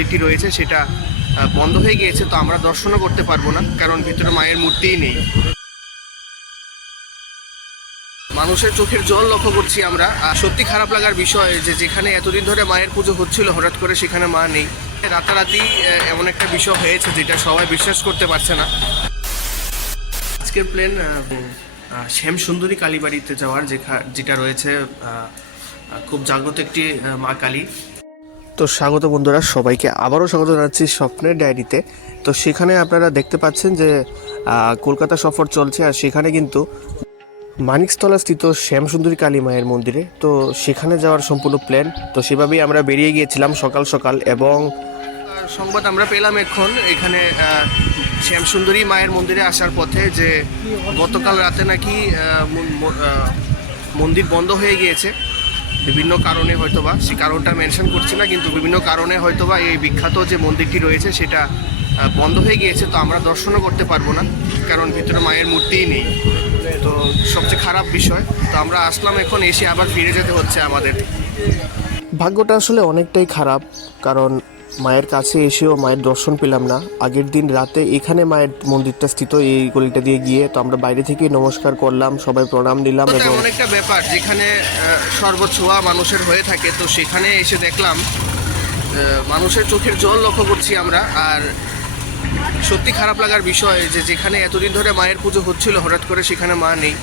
মন্দিরটি রয়েছে, সেটা বন্ধ হয়ে গিয়েছে, তো আমরা দর্শনও করতে পারব না, কারণ ভিতরে মায়ের মূর্তিই নেই। মানুষের চোখের জল লক্ষ্য করছি আমরা, আর সত্যি খারাপ লাগার বিষয় যে যেখানে এতদিন ধরে মায়ের পুজো হচ্ছিল, হঠাৎ করে সেখানে মা নেই। রাতারাতি এমন একটা বিষয় হয়েছে যেটা সবাই বিশ্বাস করতে পারছে না। আজকের প্লেন শ্যাম সুন্দরী কালীবাড়িতে যাওয়ার যেখা- যেটা রয়েছে খুব জাগ্রত একটি মা কালী। তো স্বাগত বন্ধুরা, সবাইকে আবারও স্বাগত জানাচ্ছি স্বপ্নের ডায়েরিতে। তো সেখানে আপনারা দেখতে পাচ্ছেন যে কলকাতা সফর চলছে আর সেখানে কিন্তু মানিকস্তলা স্থিত শ্যামসুন্দরী কালী মায়ের মন্দিরে। তো সেখানে যাওয়ার সম্পূর্ণ প্ল্যান তো সেভাবেই আমরা বেরিয়ে গিয়েছিলাম সকাল সকাল এবং সংবাদ আমরা পেলাম এখন এখানে শ্যামসুন্দরী মায়ের মন্দিরে আসার পথে যে গতকাল রাতে নাকি মন- মন্দির বন্ধ হয়ে গিয়েছে। বিভিন্ন কারণে হয়তোবা সেই কারণটা মেনশন করছি না, কিন্তু বিভিন্ন কারণে হয়তোবা এই বিখ্যাত যে মন্দিরটি রয়েছে, সেটা বন্ধ হয়ে গিয়েছে, তো আমরা দর্শনও করতে পারব না, কারণ ভিতরে মায়ের মূর্তিই নেই। তো সবচেয়ে খারাপ বিষয়, তো আমরা আসলাম এখন, এসে আবার ফিরে যেতে হচ্ছে আমাদের। ভাগ্যটা আসলে অনেকটাই খারাপ, কারণ মায়ের কাছে এসেও মায়ের দর্শন পেলাম না। আগের দিন রাতে এখানে মায়ের মন্দিরটা স্থিত এই গলিটা দিয়ে গিয়ে তো আমরা বাইরে থেকে নমস্কার করলাম সবাই প্রণাম দিলাম এবং অনেকটা ব্যাপার যেখানে সর্বছোয়া মানুষের হয়ে থাকে। তো সেখানে এসে দেখলাম মানুষের চোখের জল লক্ষ্য করছি আমরা। আর সত্যি খারাপ লাগার বিষয় যে যেখানে এতদিন ধরে মায়ের পুজো হচ্ছিল হঠাৎ করে সেখানে মা নেই।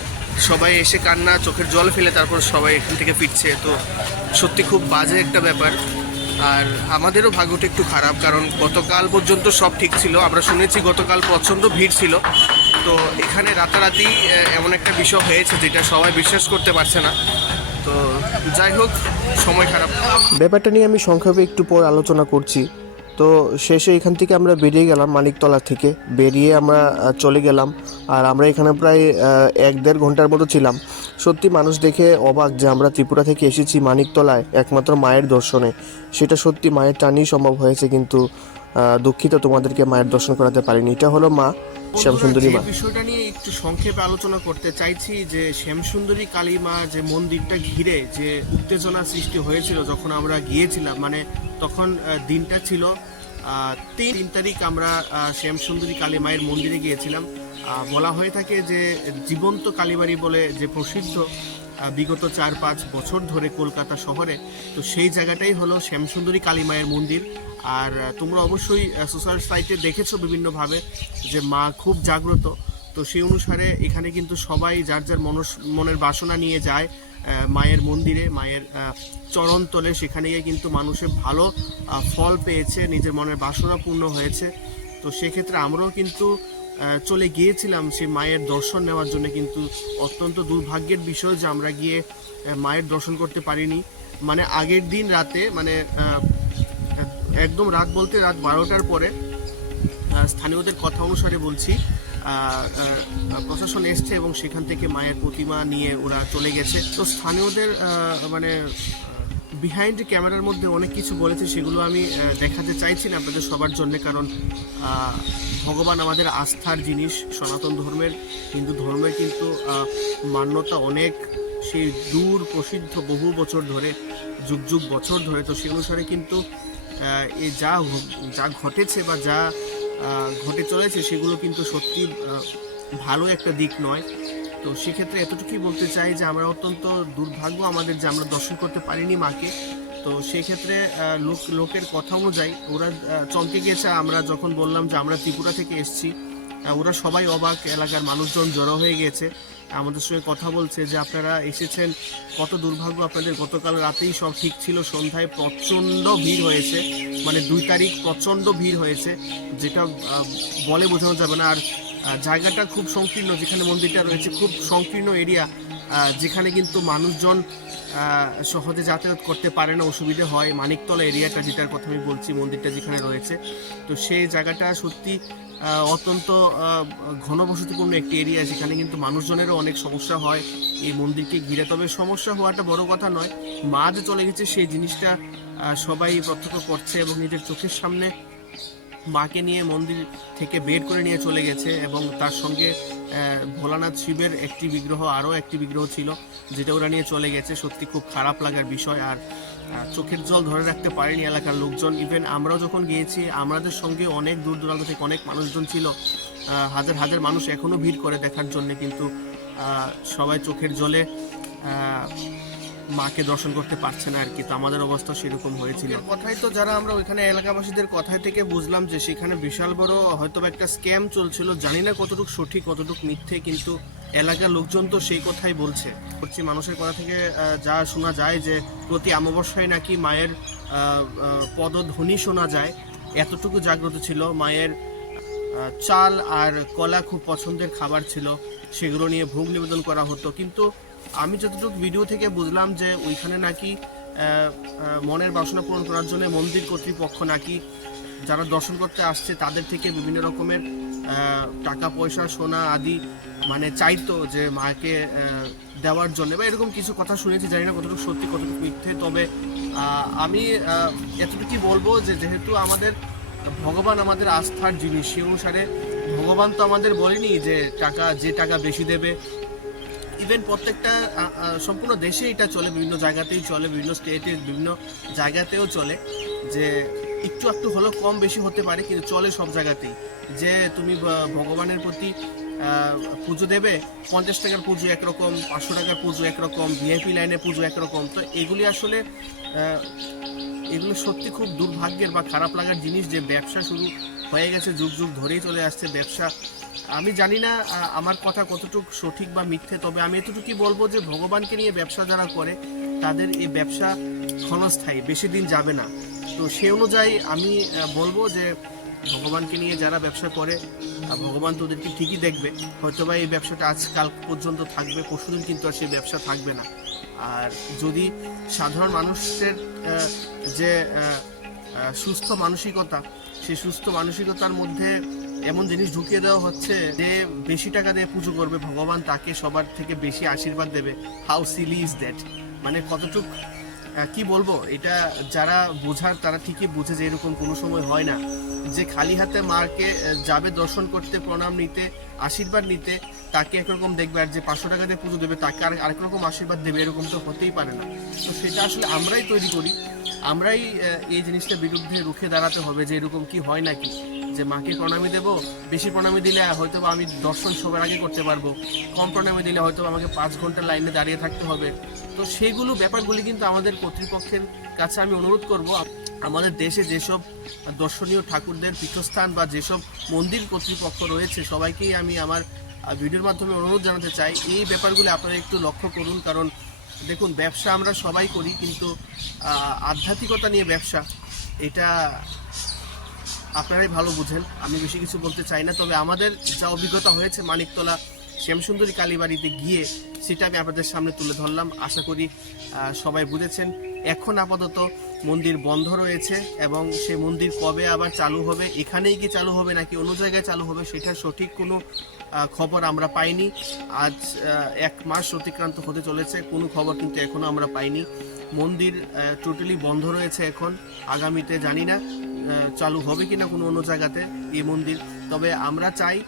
সবাই এসে কান্না চোখের জল ফেলে তারপর সবাই এখান থেকে ফিরছে। তো সত্যি খুব বাজে একটা ব্যাপার। আর আমাদেরও ভাগ্যটা একটু খারাপ, কারণ গতকাল পর্যন্ত সব ঠিক ছিল। আমরা শুনেছি গতকাল প্রচণ্ড ভিড় ছিল। তো এখানে রাতারাতি এমন একটা বিষয় হয়েছে যেটা সবাই বিশ্বাস করতে পারছে না। তো যাই হোক, সময় খারাপ। ব্যাপারটা নিয়ে আমি সংক্ষেপে একটু পর আলোচনা করছি। তো শেষে এখান থেকে আমরা বেরিয়ে গেলাম মানিকতলা থেকে। বেরিয়ে আমরা চলে গেলাম। আর আমরা এখানে প্রায় এক দেড় ঘণ্টার মতো ছিলাম। সত্যি মানুষ দেখে অবাক যে আমরা ত্রিপুরা থেকে এসেছি মানিকতলায় একমাত্র মায়ের দর্শনে। সেটা সত্যি মায়ের টানেই সম্ভব হয়েছে, কিন্তু দুঃখিত তোমাদেরকে মায়ের দর্শন করাতে পারিনি। এটা হলো মা। শ্যামসুন্দরী মা। বিষয়টা নিয়ে একটু সংক্ষেপে আলোচনা করতে চাইছি যে শ্যামসুন্দরী কালী মা যে মন্দিরটা ঘিরে যে উত্তেজনা সৃষ্টি হয়েছিল যখন আমরা গিয়েছিলাম মানে তখন দিনটা ছিল আহ, তিন তিন তারিখ আমরা শ্যামসুন্দরী কালী মায়ের মন্দিরে গিয়েছিলাম। আহ, বলা হয়ে থাকে যে জীবন্ত কালীবাড়ি বলে যে প্রসিদ্ধ বিগত চার পাঁচ বছর ধরে কলকাতা শহরে। তো সেই জায়গাটাই হলো শ্যামসুন্দরী কালী মায়ের মন্দির। আর তোমরা অবশ্যই সোশ্যাল সাইটে দেখেছ বিভিন্নভাবে যে মা খুব জাগ্রত। তো সেই অনুসারে এখানে কিন্তু সবাই যার যার মনস, মনের বাসনা নিয়ে যায় মায়ের মন্দিরে, মায়ের চরণ তোলে সেখানে গিয়ে কিন্তু মানুষের ভালো ফল পেয়েছে, নিজের মনের বাসনা পূর্ণ হয়েছে। তো সেক্ষেত্রে আমরাও কিন্তু চলে গিয়েছিলাম সেই মায়ের দর্শন নেওয়ার জন্য, কিন্তু অত্যন্ত দুর্ভাগ্যের বিষয় যে আমরা গিয়ে মায়ের দর্শন করতে পারিনি। মানে আগের দিন রাতে মানে একদম রাত বলতে রাত বারোটার পরে স্থানীয়দের কথা অনুসারে বলছি প্রশাসন এসছে এবং সেখান থেকে মায়ের প্রতিমা নিয়ে ওরা চলে গেছে। তো স্থানীয়দের মানে বিহাইন্ড ক্যামেরার মধ্যে অনেক কিছু বলেছে, সেগুলো আমি দেখাতে চাইছি না আপনাদের সবার জন্য, কারণ ভগবান আমাদের আস্থার জিনিস, সনাতন ধর্মের, হিন্দু ধর্মের কিন্তু মান্যতা অনেক। সেই দূর প্রসিদ্ধ বহু বছর ধরে, যুগ যুগ বছর ধরে, তো সেই অনুসারে কিন্তু এ যা যা ঘটেছে বা যা ঘটে চলেছে, সেগুলো কিন্তু সত্যি ভালো একটা দিক নয়। তো সেক্ষেত্রে এতটুকুই বলতে চাই যে আমরা অত্যন্ত দুর্ভাগ্য আমাদের যে আমরা দর্শন করতে পারিনি মাকে। তো সেক্ষেত্রে আহ, লোক লোকের কথা অনুযায়ী ওরা চমকে গিয়েছে। আমরা যখন বললাম যে আমরা ত্রিপুরা থেকে এসেছি ওরা সবাই অবাক এলাকার মানুষজন জড়ো হয়ে গেছে আমাদের সঙ্গে কথা বলছে যে আপনারা এসেছেন কত দুর্ভাগ্য আপনাদের। গতকাল রাতেই সব ঠিক ছিল সন্ধ্যায় প্রচণ্ড ভিড় হয়েছে। মানে দুই তারিখ প্রচণ্ড ভিড় হয়েছে যেটা বলে বোঝানো যাবে না। আর জায়গাটা খুব সংকীর্ণ, যেখানে মন্দিরটা রয়েছে, খুব সংকীর্ণ এরিয়া যেখানে কিন্তু মানুষজন সহজে যাতায়াত করতে পারে না, অসুবিধে হয়। মানিকতলা এরিয়াটা যেটার কথা আমি বলছি, মন্দিরটা যেখানে রয়েছে। তো সেই জায়গাটা সত্যি অত্যন্ত ঘনবসতিপূর্ণ একটি এরিয়া, যেখানে কিন্তু মানুষজনেরও অনেক সমস্যা হয়। এই মন্দিরকে ঘিরে। তবে সমস্যা হওয়াটা বড় কথা নয়। মা যে চলে গেছে, সেই জিনিসটা সবাই প্রত্যক্ষ করছে এবং নিজের চোখের সামনে মাকে নিয়ে মন্দির থেকে বের করে নিয়ে চলে গেছে এবং তার সঙ্গে ভোলানাথ শিবের একটি বিগ্রহ, আরও একটি বিগ্রহ ছিল, যেটা ওরা নিয়ে চলে গেছে। সত্যি খুব খারাপ লাগার বিষয় আর চোখের জল ধরে রাখতে পারেনি এলাকার লোকজন। ইভেন আমরাও যখন গিয়েছি, আমাদের সঙ্গে অনেক দূর দূরান্ত থেকে অনেক মানুষজন ছিল। হাজার হাজার মানুষ এখনও ভিড় করে দেখার জন্য, কিন্তু সবাই চোখের জলে মাকে দর্শন করতে পারছে না আর কি তো আমাদের অবস্থা সেরকম হয়েছিল। কথাই তো যারা আমরা ওইখানে এলাকাবাসীদের কথাই থেকে বুঝলাম যে সেখানে বিশাল বড় হয়তো একটা স্ক্যাম চলছিল, জানি না কতটুকু সঠিক, কতটুকু মিথ্যে, কিন্তু এলাকার লোকজন তো সেই কথাই বলছে। হচ্ছে মানুষের কথা থেকে যা শোনা যায় যে প্রতি অমাবস্যায় নাকি মায়ের পদধ্বনি শোনা যায়। এতটুকু জাগ্রত ছিল, মায়ের চাল আর কলা খুব পছন্দের খাবার ছিল, সেগুলো নিয়ে ভোগ নিবেদন করা হতো। কিন্তু আমি যতটুকু ভিডিও থেকে বুঝলাম যে ওইখানে নাকি মনের বাসনা পূরণ করার জন্য মন্দির কর্তৃপক্ষ নাকি যারা দর্শন করতে আসছে, তাদের থেকে বিভিন্ন রকমের টাকা, পয়সা, সোনা আদি মানে চাইতো যে মাকে দেওয়ার জন্য। বা এরকম কিছু কথা শুনেছি, জানি না কতটুকু সত্যি, কতটুকু মিথ্যে। তবে আমি এতটুকুই বলব যে যেহেতু আমাদের ভগবান আমাদের আস্থার জিনিস সে অনুসারে ভগবান তো আমাদের বলেনি যে টাকা যে টাকা বেশি দেবে ইভেন প্রত্যেকটা সম্পূর্ণ দেশে এটা চলে, বিভিন্ন জায়গাতেই চলে, বিভিন্ন স্টেটে বিভিন্ন জায়গাতেও চলে, যে একটু একটু হলেও কম বেশি হতে পারে, কিন্তু চলে সব জায়গাতেই। যে তুমি ভগবানের প্রতি পুজো দেবে, পঞ্চাশ টাকার পুজো একরকম, পাঁচশো টাকার পুজো একরকম ভিআইপি লাইনে পুজো একরকম, তো এগুলি আসলে এগুলো সত্যি খুব দুর্ভাগ্যের বা খারাপ লাগার জিনিস যে ব্যবসা শুরু হয়ে গেছে, যুগ যুগ ধরেই চলে আসছে, ব্যবসা আমি জানি না আমার কথা কতটুকু সঠিক বা মিথ্যে, তবে আমি এতটুকুই বলব যে ভগবানকে নিয়ে ব্যবসা যারা করে, তাদের এই ব্যবসা ক্ষণস্থায়ী, বেশি দিন যাবে না। তো সে অনুযায়ী আমি বলব যে ভগবানকে নিয়ে যারা ব্যবসা করে ভগবান তো ওদেরকে ঠিকই দেখবে, হয়তোবা এই ব্যবসাটা আজকাল পর্যন্ত থাকবে, পরশুদিন কিন্তু আর সেই ব্যবসা থাকবে না। আর যদি সাধারণ মানুষের যে সুস্থ মানসিকতা সেই সুস্থ মানসিকতার মধ্যে এমন জিনিস ঢুকিয়ে দেওয়া হচ্ছে যে বেশি টাকা দিয়ে পুজো করবে, ভগবান তাকে সবার থেকে বেশি আশীর্বাদ দেবে। হাউ সিলি ইজ দ্যাট মানে কতটুক কি বলব? এটা যারা বোঝার, তারা ঠিকই বুঝে যে এরকম কোনো সময় হয় না। যে খালি হাতে মাকে যাবে দর্শন করতে, প্রণাম নিতে, আশীর্বাদ নিতে, তাকে একরকম দেখবে। আর যে পাঁচশো টাকা দিয়ে পুজো দেবে, তাকে আর আরেক রকম আশীর্বাদ দেবে, এরকম তো হতেই পারে না। তো সেটা আসলে আমরাই তৈরি করি। আমরাই এই জিনিসটার বিরুদ্ধে রুখে দাঁড়াতে হবে যে এরকম কি হয় নাকি। যে মাকে প্রণামী দেবো, বেশি প্রণামী দিলে হয়তো আমি দর্শন সবার আগে করতে পারব। কম প্রণামী দিলে হয়তো আমাকে পাঁচ ঘণ্টা লাইনে দাঁড়িয়ে থাকতে হবে। তো সেইগুলো ব্যাপারগুলি কিন্তু আমাদের কর্তৃপক্ষের কাছে আমি অনুরোধ করব। আমাদের দেশে যেসব দর্শনীয় ঠাকুরদের পীঠস্থান বা যেসব মন্দির কর্তৃপক্ষ রয়েছে, সবাইকেই আমি আমার ভিডিওর মাধ্যমে অনুরোধ জানাতে চাই। এই ব্যাপারগুলি আপনারা একটু লক্ষ্য করুন, কারণ দেখুন, ব্যবসা আমরা সবাই করি, কিন্তু আধ্যাত্মিকতা নিয়ে ব্যবসা, এটা আপনারাই ভালো বুঝেন, আমি বেশি কিছু বলতে চাই না, তবে আমাদের যা অভিজ্ঞতা হয়েছে মানিকতলা শ্যামসুন্দরী কালীবাড়িতে গিয়ে সেটা আমি আপনাদের সামনে তুলে ধরলাম। আশা করি সবাই বুঝেছেন। এখন আপাতত মন্দির বন্ধ রয়েছে এবং সে মন্দির কবে আবার চালু হবে, এখানেই কি চালু হবে নাকি অন্য জায়গায় চালু হবে, সেটার সঠিক কোনো খবর আমরা পাইনি। আজ এক মাস অতিক্রান্ত হতে চলেছে, কোনো খবর কিন্তু এখনও আমরা পাইনি। মন্দির টোটালি বন্ধ রয়েছে এখন, আগামীতে জানি না। চালু হবে কিনা কোনো অন্য জায়গাতে এই মন্দির। তবে আমরা চাই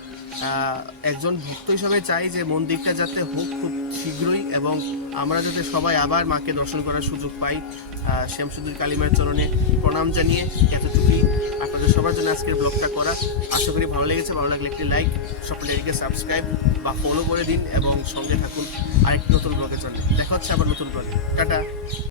একজন ভক্ত হিসাবে চাই যে মন্দিরটা যাতে হোক খুব শীঘ্রই এবং আমরা যাতে সবাই আবার মাকে দর্শন করার সুযোগ পাই। আহ, শ্যামসুন্দর কালিমার চরণে প্রণাম জানিয়ে এতটুকুই আপনাদের সবার জন্য আজকের ব্লগটা করা। আশা করি ভালো লেগেছে ভালো লাগলে একটি লাইক সকলে সাবস্ক্রাইব বা ফলো করে দিন এবং সঙ্গে থাকুন আরেকটি নতুন ব্লগের জন্য। দেখা হচ্ছে আবার নতুন ব্লগে। টাটা।